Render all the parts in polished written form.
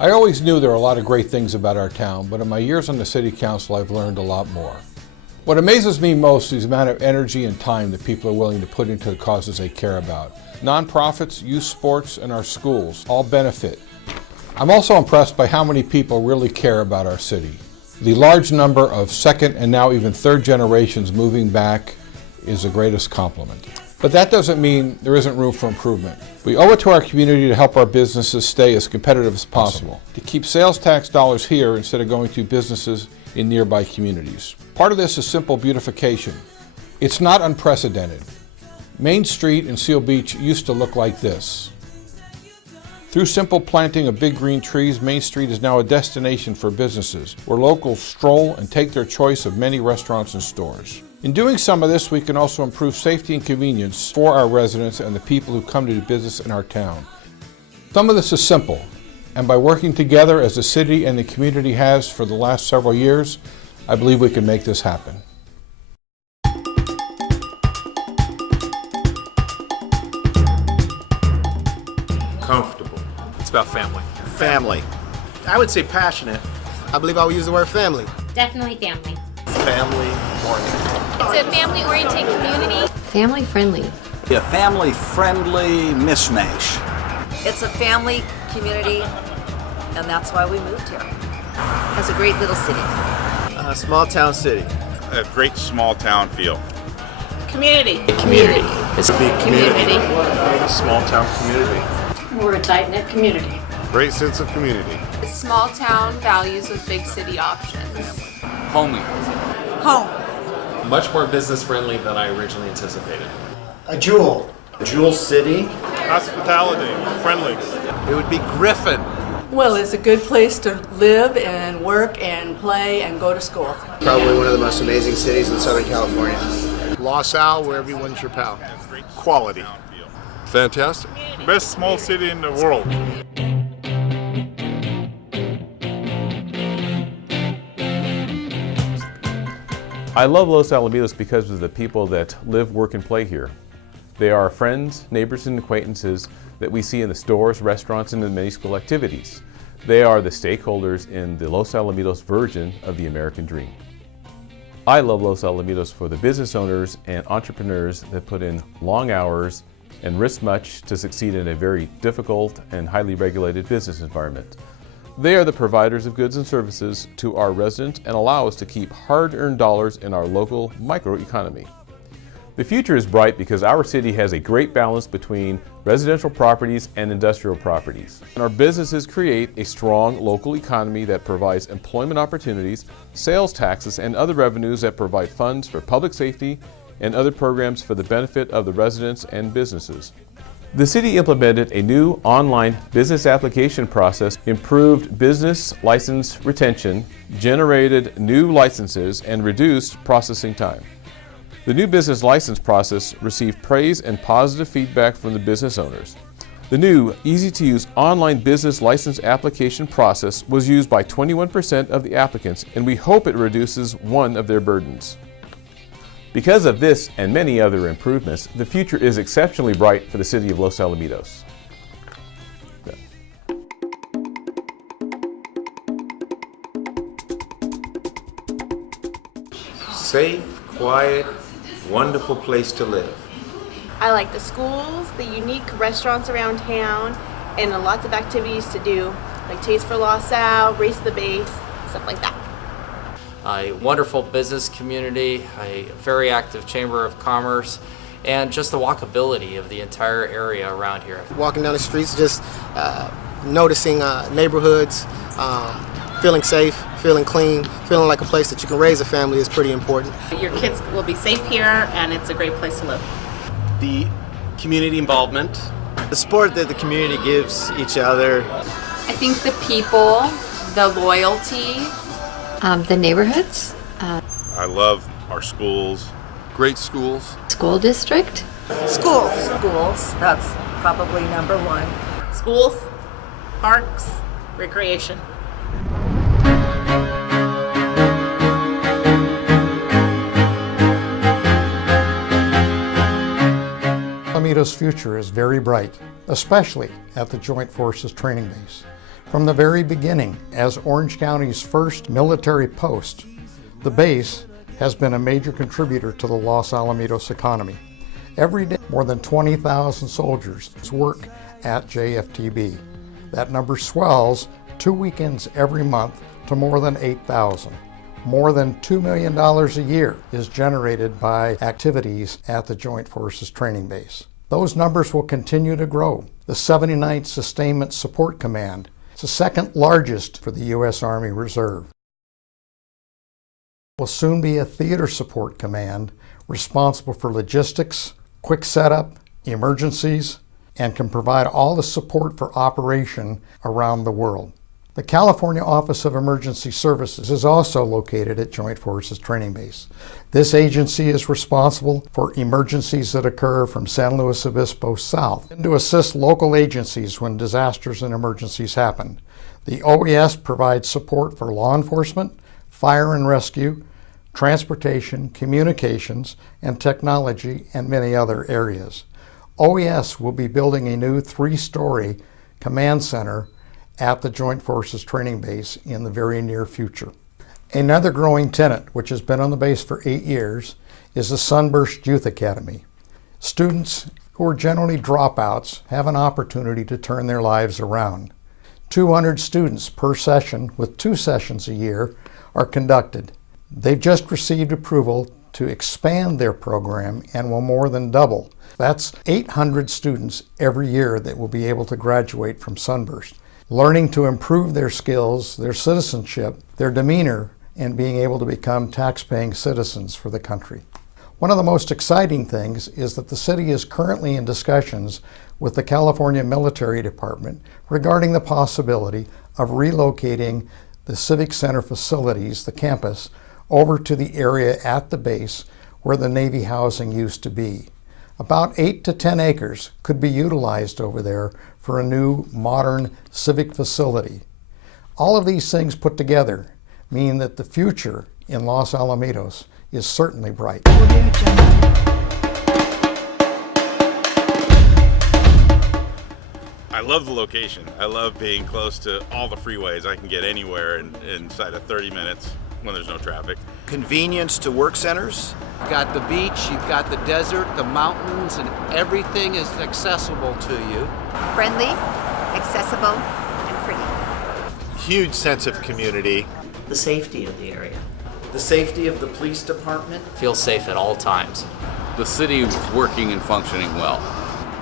I always knew there were a lot of great things about our town, but in my years on the City Council, I've learned a lot more. What amazes me most is the amount of energy and time that people are willing to put into the causes they care about. Nonprofits, youth sports, and our schools all benefit. I'm also impressed by how many people really care about our city. The large number of second and now even third generations moving back is the greatest compliment. But that doesn't mean there isn't room for improvement. We owe it to our community to help our businesses stay as competitive as possible, to keep sales tax dollars here instead of going to businesses in nearby communities. Part of this is simple beautification. It's not unprecedented. Main Street in Seal Beach used to look like this. Through simple planting of big green trees, Main Street is now a destination for businesses where locals stroll and take their choice of many restaurants and stores. In doing some of this, we can also improve safety and convenience for our residents and the people who come to do business in our town. Some of this is simple, and by working together as the city and the community has for the last several years, I believe we can make this happen. Comfortable. It's about family. Family. I would say passionate. I believe I would use the word family. Definitely family. Family oriented. It's a family-oriented community. Family-friendly. A family-friendly mishmash. It's a family community, and that's why we moved here. It's a great little city. A small town city. A great small town feel. Community. Community. It's a big Community. A small town community. We're a tight-knit community. Great sense of community. Small town values with big city options. Homey. Home. Much more business friendly than I originally anticipated. A jewel. Jewel City. Hospitality, friendly. It would be Griffin. Well, it's a good place to live and work and play and go to school. Probably one of the most amazing cities in Southern California. Los Al, where everyone's your pal. Quality. Fantastic. Best small city in the world. I love Los Alamitos because of the people that live, work, and play here. They are friends, neighbors, and acquaintances that we see in the stores, restaurants, and in many school activities. They are the stakeholders in the Los Alamitos version of the American dream. I love Los Alamitos for the business owners and entrepreneurs that put in long hours and risk much to succeed in a very difficult and highly regulated business environment. They are the providers of goods and services to our residents and allow us to keep hard-earned dollars in our local microeconomy. The future is bright because our city has a great balance between residential properties and industrial properties. And our businesses create a strong local economy that provides employment opportunities, sales taxes, and other revenues that provide funds for public safety and other programs for the benefit of the residents and businesses. The city implemented a new online business application process, improved business license retention, generated new licenses, and reduced processing time. The new business license process received praise and positive feedback from the business owners. The new, easy-to-use online business license application process was used by 21% of the applicants, and we hope it reduces one of their burdens. Because of this and many other improvements, the future is exceptionally bright for the city of Los Alamitos. Safe, quiet, wonderful place to live. I like the schools, the unique restaurants around town, and lots of activities to do, like Taste for Los Al, Race the Base, stuff like that. A wonderful business community, a very active Chamber of Commerce, and just the walkability of the entire area around here. Walking down the streets, just noticing neighborhoods, feeling safe, feeling clean, feeling like a place that you can raise a family is pretty important. Your kids will be safe here, and it's a great place to live. The community involvement. The support that the community gives each other. I think the people, the loyalty. The neighborhoods. I love our schools. Great schools. School district. Schools. Schools, that's probably number one. Schools, parks, recreation. Alamitos' future is very bright, especially at the Joint Forces Training Base. From the very beginning, as Orange County's first military post, the base has been a major contributor to the Los Alamitos economy. Every day, more than 20,000 soldiers work at JFTB. That number swells 2 weekends every month to more than 8,000. More than $2 million a year is generated by activities at the Joint Forces Training Base. Those numbers will continue to grow. The 79th Sustainment Support Command is the second largest for the U.S. Army Reserve. Will soon be a theater support command responsible for logistics, quick setup, emergencies, and can provide all the support for operation around the world. The California Office of Emergency Services is also located at Joint Forces Training Base. This agency is responsible for emergencies that occur from San Luis Obispo south and to assist local agencies when disasters and emergencies happen. The OES provides support for law enforcement, fire and rescue, transportation, communications, and technology, and many other areas. OES will be building a new 3-story command center at the Joint Forces Training Base in the very near future. Another growing tenant, which has been on the base for 8 years, is the Sunburst Youth Academy. Students who are generally dropouts have an opportunity to turn their lives around. 200 students per session, with 2 sessions a year, are conducted. They've just received approval to expand their program and will more than double. That's 800 students every year that will be able to graduate from Sunburst, learning to improve their skills, their citizenship, their demeanor, and being able to become tax-paying citizens for the country. One of the most exciting things is that the city is currently in discussions with the California Military Department regarding the possibility of relocating the Civic Center facilities, the campus, over to the area at the base where the Navy housing used to be. About 8 to 10 acres could be utilized over there for a new modern civic facility. All of these things put together mean that the future in Los Alamitos is certainly bright. I love the location. I love being close to all the freeways. I can get anywhere inside of 30 minutes when there's no traffic. Convenience to work centers. You've got the beach, you've got the desert, the mountains, and everything is accessible to you. Friendly, accessible, and pretty. Huge sense of community. The safety of the area. The safety of the police department. Feel safe at all times. The city is working and functioning well.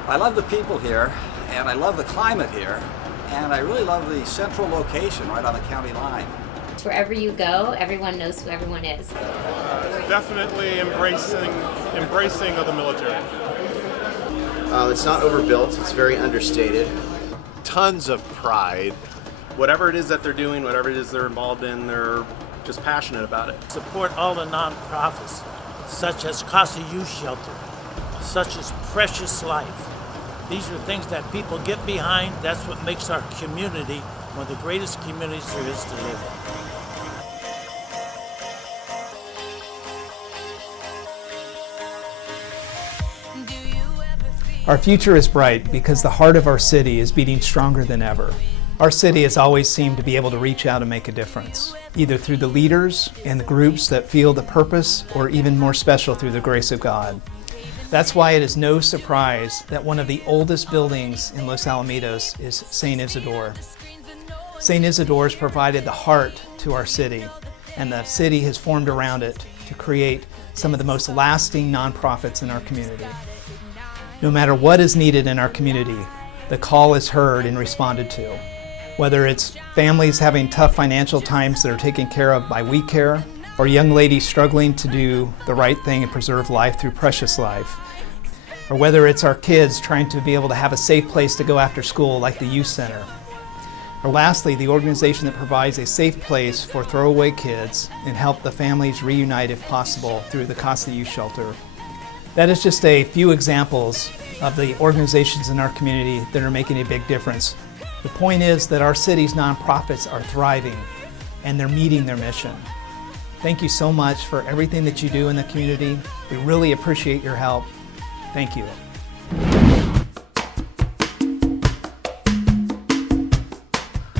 I love the people here, and I love the climate here, and I really love the central location right on the county line. Wherever you go, everyone knows who everyone is. Definitely embracing of the military. It's not overbuilt, it's very understated. Tons of pride. Whatever it is that they're doing, whatever it is they're involved in, they're just passionate about it. Support all the nonprofits, such as Casa Youth Shelter, such as Precious Life. These are things that people get behind. That's what makes our community one of the greatest communities there is to live in. Our future is bright because the heart of our city is beating stronger than ever. Our city has always seemed to be able to reach out and make a difference, either through the leaders and the groups that feel the purpose, or even more special, through the grace of God. That's why it is no surprise that one of the oldest buildings in Los Alamitos is St. Isidore. St. Isidore has provided the heart to our city, and the city has formed around it to create some of the most lasting nonprofits in our community. No matter what is needed in our community, the call is heard and responded to. Whether it's families having tough financial times that are taken care of by We Care, or young ladies struggling to do the right thing and preserve life through Precious Life, or whether it's our kids trying to be able to have a safe place to go after school like the Youth Center, or lastly, the organization that provides a safe place for throwaway kids and help the families reunite if possible through the Casa Youth Shelter. That is just a few examples of the organizations in our community that are making a big difference. The point is that our city's nonprofits are thriving and they're meeting their mission. Thank you so much for everything that you do in the community. We really appreciate your help. Thank you.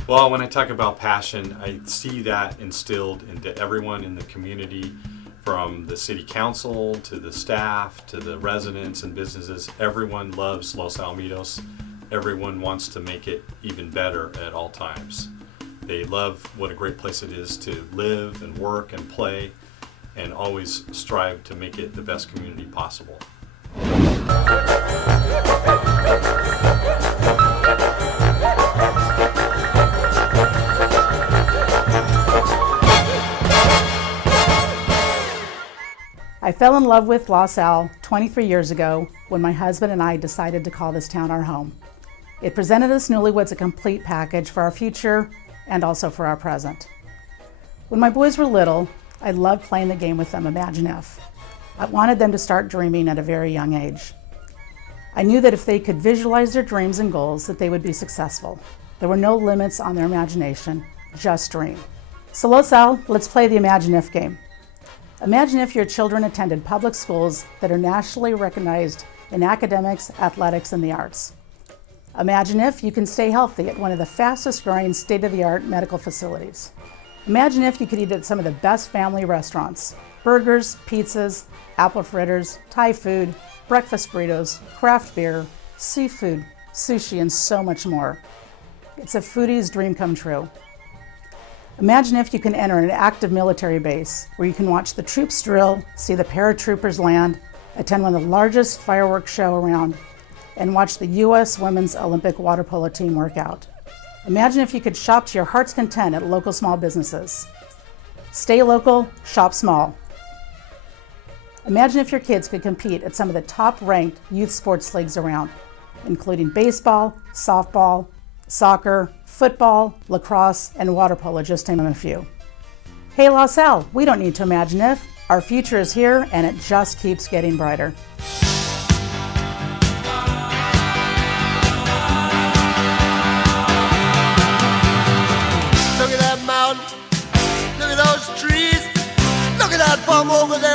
Well, when I talk about passion, I see that instilled into everyone in the community, from the city council to the staff to the residents and businesses. Everyone loves Los Alamitos. Everyone wants to make it even better at all times. They love what a great place it is to live and work and play, and always strive to make it the best community possible. I fell in love with Los Al 23 years ago when my husband and I decided to call this town our home. It presented us newlyweds a complete package for our future and also for our present. When my boys were little, I loved playing the game with them, Imagine If. I wanted them to start dreaming at a very young age. I knew that if they could visualize their dreams and goals, that they would be successful. There were no limits on their imagination, just dream. So Los Al, let's play the Imagine If game. Imagine if your children attended public schools that are nationally recognized in academics, athletics, and the arts. Imagine if you can stay healthy at one of the fastest growing state-of-the-art medical facilities. Imagine if you could eat at some of the best family restaurants: burgers, pizzas, apple fritters, Thai food, breakfast burritos, craft beer, seafood, sushi, and so much more. It's a foodie's dream come true. Imagine if you can enter an active military base where you can watch the troops drill, see the paratroopers land, attend one of the largest fireworks show around, and watch the U.S. Women's Olympic water polo team work out. Imagine if you could shop to your heart's content at local small businesses. Stay local, shop small. Imagine if your kids could compete at some of the top-ranked youth sports leagues around, including baseball, softball, soccer, football, lacrosse, and water polo, just to name a few. Hey Los Al, we don't need to imagine if. Our future is here and it just keeps getting brighter. Look at that mountain, look at those trees, look at that bum over there.